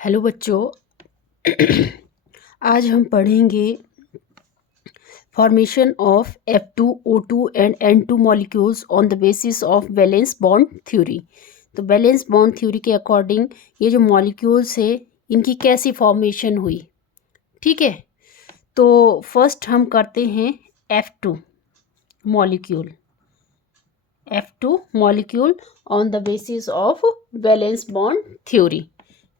Hello बच्चों। आज हम पढ़ेंगे formation of F2O2 and N2 molecules on the basis of valence bond theory. तो वैलेंस बॉन्ड थ्योरी के अकॉर्डिंग ये जो मॉलिक्यूल्स है इनकी कैसी फॉर्मेशन हुई। ठीक है, तो फर्स्ट हम करते हैं F2 molecule. F2 molecule on the basis of valence bond theory.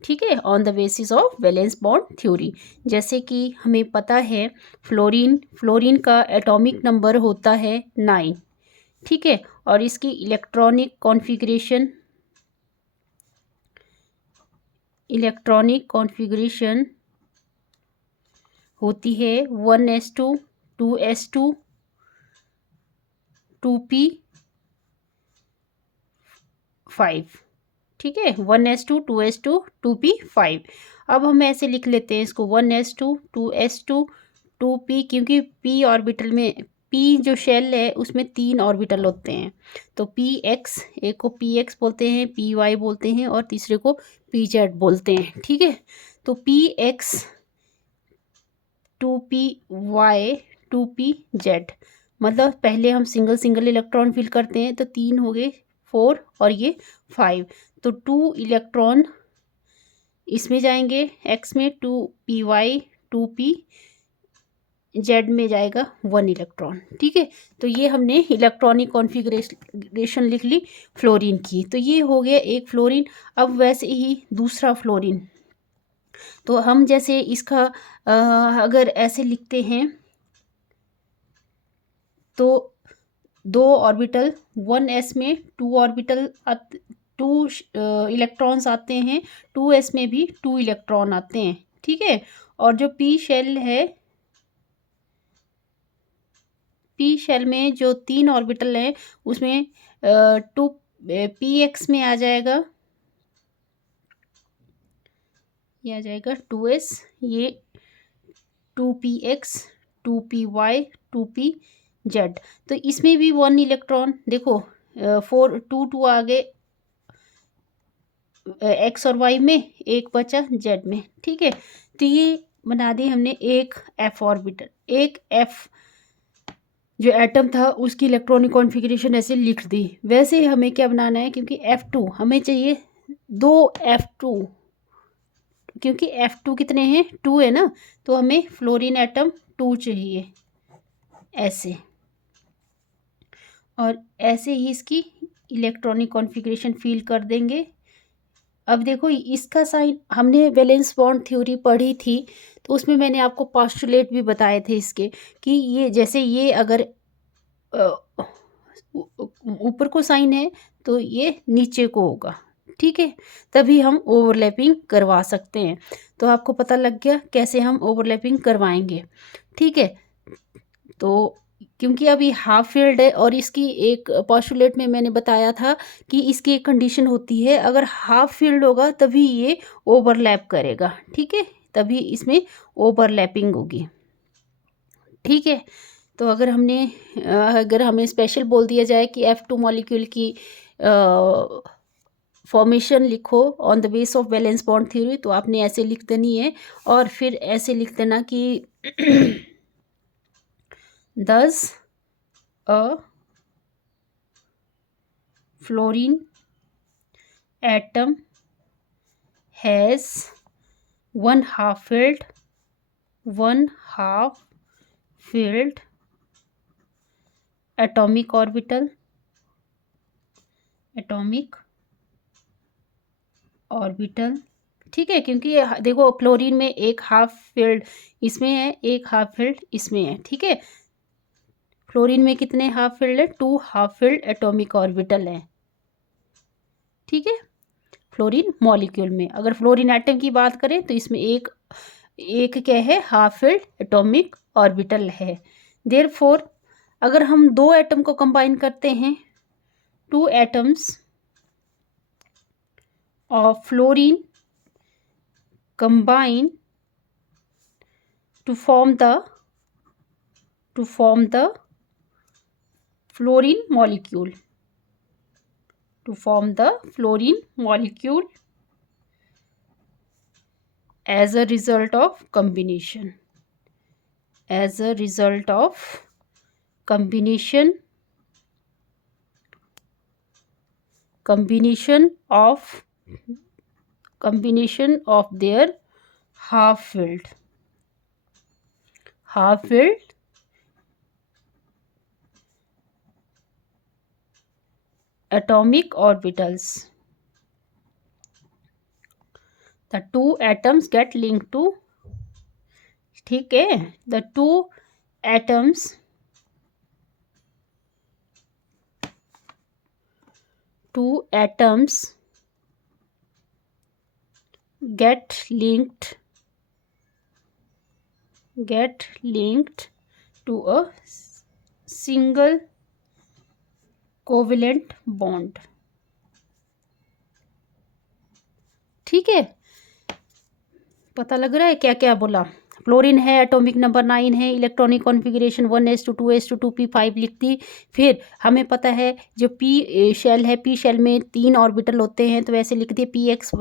ठीक है, on the basis of valence bond theory. जैसे कि हमें पता है फ्लोरीन का एटॉमिक नंबर होता है 9। ठीक है, और इसकी इलेक्ट्रॉनिक कॉन्फ़िगरेशन होती है 1s2 2s2 2p5। ठीक है, 1s2 2s2 2p5। अब हम ऐसे लिख लेते हैं इसको 1s2 2s2 2p, क्योंकि p ऑर्बिटल में p जो शेल है उसमें 3 ऑर्बिटल होते हैं। तो px, एक को px बोलते हैं, py बोलते हैं और तीसरे को pz बोलते हैं। ठीक है, तो px 2py 2pz, मतलब पहले हम सिंगल सिंगल इलेक्ट्रॉन फिल करते हैं तो 3 हो गए 4 और ये 5। तो 2 इलेक्ट्रॉन इसमें जाएंगे x में, 2py 2pz में जाएगा 1 इलेक्ट्रॉन। ठीक है, तो ये हमने इलेक्ट्रॉनिक कॉन्फ़िगरेशन लिख ली फ्लोरीन की। तो ये हो गया एक फ्लोरीन। अब वैसे ही दूसरा फ्लोरीन, तो हम जैसे इसका अगर ऐसे लिखते हैं तो 2 ऑर्बिटल 1s में 2 ऑर्बिटल 2 इलेक्ट्रॉन्स आते हैं, 2s में भी 2 इलेक्ट्रॉन आते हैं। ठीक है, और जो पी शेल में जो 3 ऑर्बिटल हैं उसमें 2 px में आ जाएगा, ये आ जाएगा 2s, ये 2px 2py 2pz। तो इसमें भी 1 इलेक्ट्रॉन, देखो 4 2 2 आ गए एक्स और वाई में, एक बचा जेड में। ठीक है, तो ये बना दी हमने एक एफ ऑर्बिटल, एक एफ जो एटम था उसकी इलेक्ट्रॉनिक कॉन्फ़िगरेशन ऐसे लिख दी। वैसे हमें क्या बनाना है, क्योंकि F2 हमें चाहिए 2 F2, क्योंकि F2 कितने हैं 2 है ना, तो हमें फ्लोरीन एटम 2 चाहिए ऐसे, और ऐसे ही इसकी इलेक्ट्रॉनिक कॉन्फ़िगरेशन फील कर देंगे। अब देखो इसका साइन, हमने वैलेंस बॉन्ड थ्योरी पढ़ी थी तो उसमें मैंने आपको पोस्टुलेट भी बताए थे इसके, कि ये जैसे ये अगर ऊपर को साइन है तो ये नीचे को होगा। ठीक है, तभी हम ओवरलैपिंग करवा सकते हैं। तो आपको पता लग गया कैसे हम ओवरलैपिंग करवाएंगे। ठीक है, तो क्योंकि अभी हाफ फील्ड है और इसकी एक पोस्टुलेट में मैंने बताया था कि इसकी एक कंडीशन होती है, अगर हाफ फील्ड होगा तभी ये ओवरलैप करेगा। ठीक है, तभी इसमें ओवरलैपिंग होगी। ठीक है, तो अगर हमें स्पेशल बोल दिया जाए कि F2 मॉलिक्यूल की फॉर्मेशन लिखो on the base of valence bond theory, तो आपने ऐसे लिख देनी है और फिर ऐसे लिख देना कि thus a fluorine atom has one half filled atomic orbital ठीक है, क्योंकि देखो फ्लोरीन में एक हाफ फील्ड इसमें है, एक हाफ फील्ड इसमें है। ठीक है, फ्लोरीन में कितने हाफ फील्ड है, 2 हाफ फील्ड एटॉमिक ऑर्बिटल है। ठीक है, फ्लोरीन मॉलिक्यूल में अगर फ्लोरीन एटम की बात करें तो इसमें एक क्या है, हाफ फील्ड एटॉमिक ऑर्बिटल है। देयरफॉर अगर हम 2 एटम को कंबाइन करते हैं, 2 atoms of fluorine combine to form the fluorine molecule, as a result of combination, as a result of combination of their half-filled atomic orbitals. The two atoms get linked to, ठीक है, the two atoms get linked to a single covalent bond. ठीक है, पता लग रहा है क्या क्या बोला. फ्लोरीन है, एटॉमिक नंबर 9 है, electronic configuration 1s2 2s2 2p5 लिख दी. फिर हमें पता है जो पी शेल है, पी शेल में 3 ऑर्बिटल होते हैं, तो वैसे लिख दिए px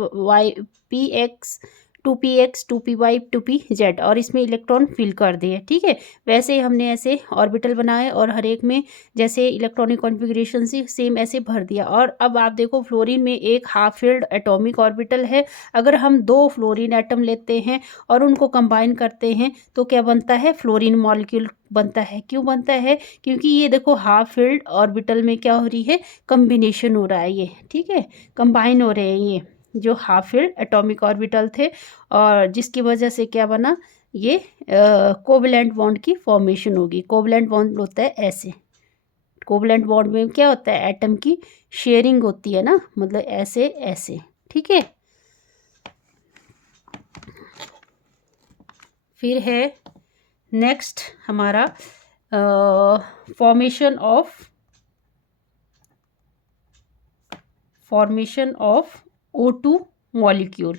2px 2py 2pz, और इसमें इलेक्ट्रॉन फिल कर दिए. ठीक है, वैसे ही हमने ऐसे ऑर्बिटल बनाए और हर एक में जैसे इलेक्ट्रॉनिक कॉन्फ़िगरेशन से सेम ऐसे भर दिया. और अब आप देखो फ्लोरीन में एक हाफ फिल्ड एटॉमिक ऑर्बिटल है. अगर हम 2 फ्लोरीन एटम लेते हैं और उनको कंबाइन करते हैं तो क्या बनता है, फ्लोरीन मॉलिक्यूल बनता है. क्यों बनता है, क्योंकि ये देखो हाफ फिल्ड ऑर्बिटल में क्या हो रही है, कम्बिनेशन हो रहा है ये. ठीक है, कंबाइन हो रहे हैं ये जो हाफ फिल्ड एटॉमिक ऑर्बिटल थे, और जिसकी वजह से क्या बना, ये कोवलेंट बॉन्ड की फॉर्मेशन होगी. कोवलेंट बॉन्ड होता है ऐसे. कोवलेंट बॉन्ड में क्या होता है, एटम की शेयरिंग होती है ना, मतलब ऐसे ऐसे. ठीक है, फिर है नेक्स्ट हमारा formation of O2 molecule.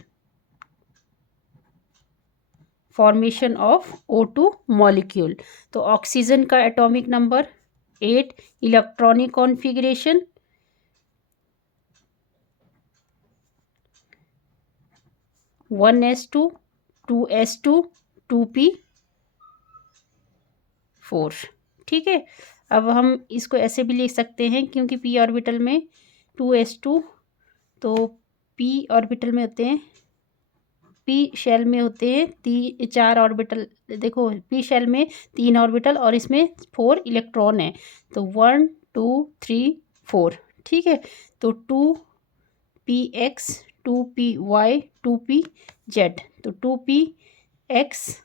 Formation of O2 molecule. तो ऑक्सीजन का atomic number 8, electronic configuration 1s2 2s2 2p4. ठीक है, अब हम इसको ऐसे भी लिख सकते हैं क्योंकि p ऑर्बिटल में 2s2, तो p ऑर्बिटल में होते हैं, p शेल में होते हैं 4 ऑर्बिटल. देखो p शेल में 3 ऑर्बिटल और इसमें 4 इलेक्ट्रॉन है, तो 1 2 3 4. ठीक है, तो 2px 2py 2pz, तो 2px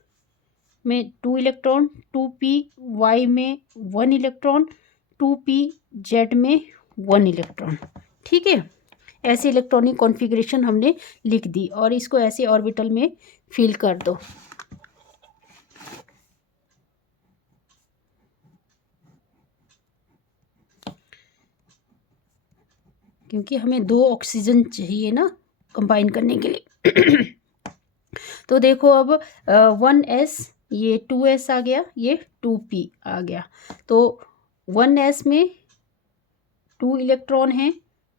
में 2 इलेक्ट्रॉन, 2py में 1 इलेक्ट्रॉन, 2pz में 1 इलेक्ट्रॉन. ठीक है, ऐसे इलेक्ट्रॉनिक कॉन्फ़िगरेशन हमने लिख दी और इसको ऐसे ऑर्बिटल में फिल कर दो. क्योंकि हमें 2 ऑक्सीजन चाहिए ना कंबाइन करने के लिए. तो देखो अब 1s, ये 2s आ गया, ये 2p आ गया. तो 1s में 2 इलेक्ट्रॉन हैं,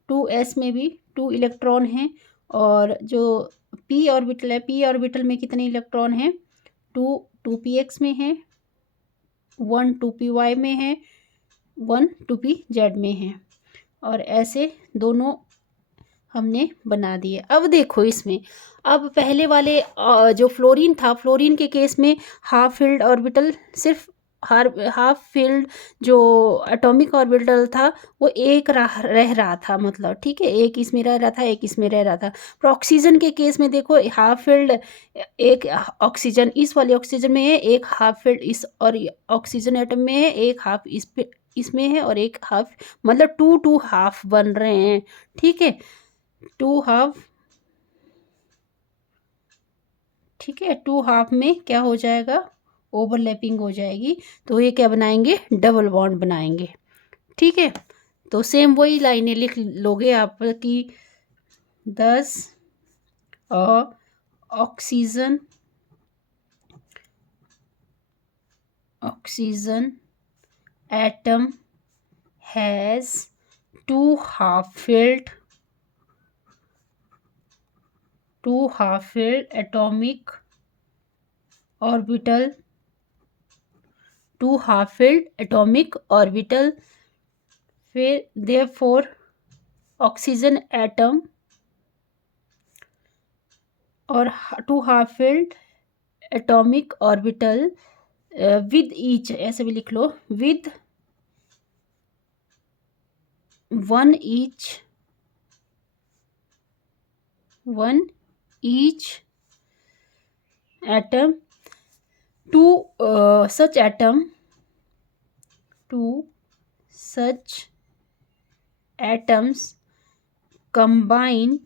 2s में भी 2 इलेक्ट्रॉन हैं, और जो p ऑर्बिटल है, p ऑर्बिटल में कितने इलेक्ट्रॉन हैं, 2 2px में है, 1 2py में है, 1 2pz में है, और ऐसे दोनों हमने बना दिए. अब देखो इसमें, अब पहले वाले जो फ्लोरीन था, फ्लोरीन के केस में हाफ फिल्ड ऑर्बिटल सिर्फ हाफ फिल्ड जो एटॉमिक ऑर्बिटल था वो एक रह रहा था, मतलब. ठीक है, एक इसमें रह रहा था, एक इसमें रह रहा था. पर ऑक्सीजन के केस में देखो हाफ फिल्ड, एक ऑक्सीजन इस वाले ऑक्सीजन में है, एक हाफ फिल्ड इस और ऑक्सीजन एटम में है, एक हाफ इसमें है और एक हाफ, मतलब 2 हाफ बन रहे हैं. ठीक है, 2 हाफ. ठीक है, 2 हाफ में क्या हो जाएगा, ओवरलैपिंग हो जाएगी, तो ये क्या बनाएंगे, डबल बॉन्ड बनाएंगे. ठीक है, तो सेम वही लाइनें लिख लोगे आप कि 10 oxygen atom has 2 half filled 2 half filled atomic orbital, 2 half filled atomic orbital, फिर देयरफॉर ऑक्सीजन एटम और 2 half filled atomic orbital with each, ऐसे भी लिख लो, with 1 each atom, two such atoms combine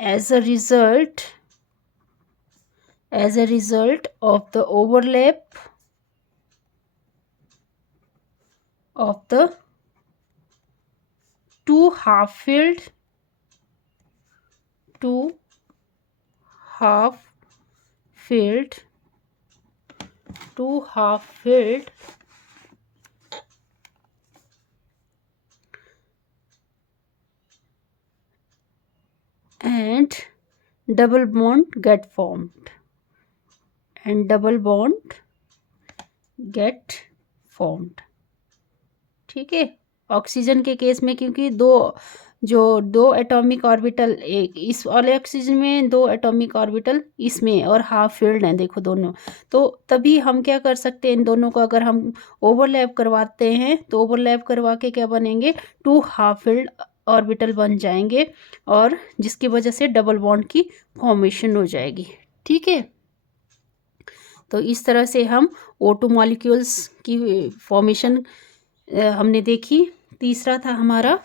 as a result of the overlap of the 2 half filled and double bond get formed, ठीक है। Oxygen के case में क्योंकि दो एटॉमिक ऑर्बिटल, एक इस वाले ऑक्सीजन में, 2 एटॉमिक ऑर्बिटल इसमें और हाफ फील्ड हैं, देखो दोनों, तो तभी हम क्या कर सकते हैं, इन दोनों को अगर हम ओवरलैप करवाते हैं तो ओवरलैप करवा के क्या बनेंगे, 2 हाफ फील्ड ऑर्बिटल बन जाएंगे और जिसकी वजह से डबल बॉन्ड की फॉर्मेशन हो जाएगी, ठीक है। तो इस तरह से हम O2 मॉलिक्यूल्स की फॉर्मेशन हमने देखी। तीसरा था हमारा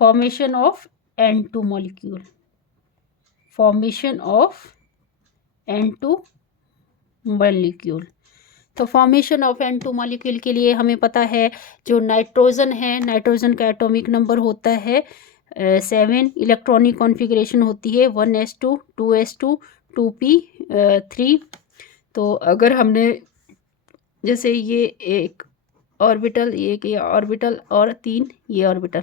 फॉर्मेशन ऑफ N2 मॉलिक्यूल, तो फॉर्मेशन ऑफ N2 मॉलिक्यूल के लिए हमें पता है जो नाइट्रोजन है, नाइट्रोजन का एटॉमिक नंबर होता है 7, इलेक्ट्रॉनिक कॉन्फ़िगरेशन होती है 1s2 2s2 2p3। तो अगर हमने जैसे ये एक ऑर्बिटल, ये ऑर्बिटल और 3 ये ऑर्बिटल,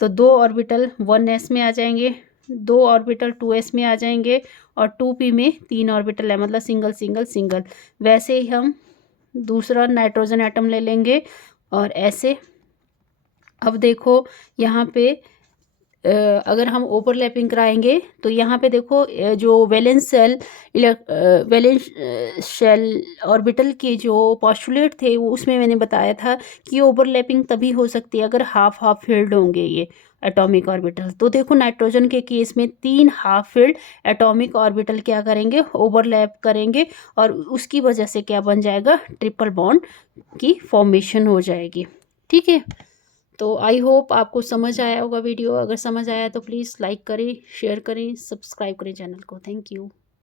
तो 2 ऑर्बिटल 1s में आ जाएंगे, 2 ऑर्बिटल 2s में आ जाएंगे और 2p में 3 ऑर्बिटल है, मतलब सिंगल सिंगल सिंगल। वैसे ही हम दूसरा नाइट्रोजन एटम ले लेंगे और ऐसे। अब देखो यहाँ पे अगर हम ओवरलैपिंग कराएंगे तो यहाँ पे देखो जो वैलेंस शेल ऑर्बिटल के जो पोस्टुलेट थे वो उसमें मैंने बताया था कि ओवरलैपिंग तभी हो सकती है अगर हाफ हाफ फील्ड होंगे ये एटॉमिक ऑर्बिटल। तो देखो नाइट्रोजन के केस में 3 हाफ फील्ड एटॉमिक ऑर्बिटल क्या करेंगे, ओवरलैप करेंगे और उसकी वजह से क्या बन जाएगा, ट्रिपल बॉन्ड की फॉर्मेशन हो जाएगी, ठीक है। तो आई होप आपको समझ आया होगा वीडियो। अगर समझ आया तो प्लीज़ लाइक करें, शेयर करें, सब्सक्राइब करें चैनल को। Thank you.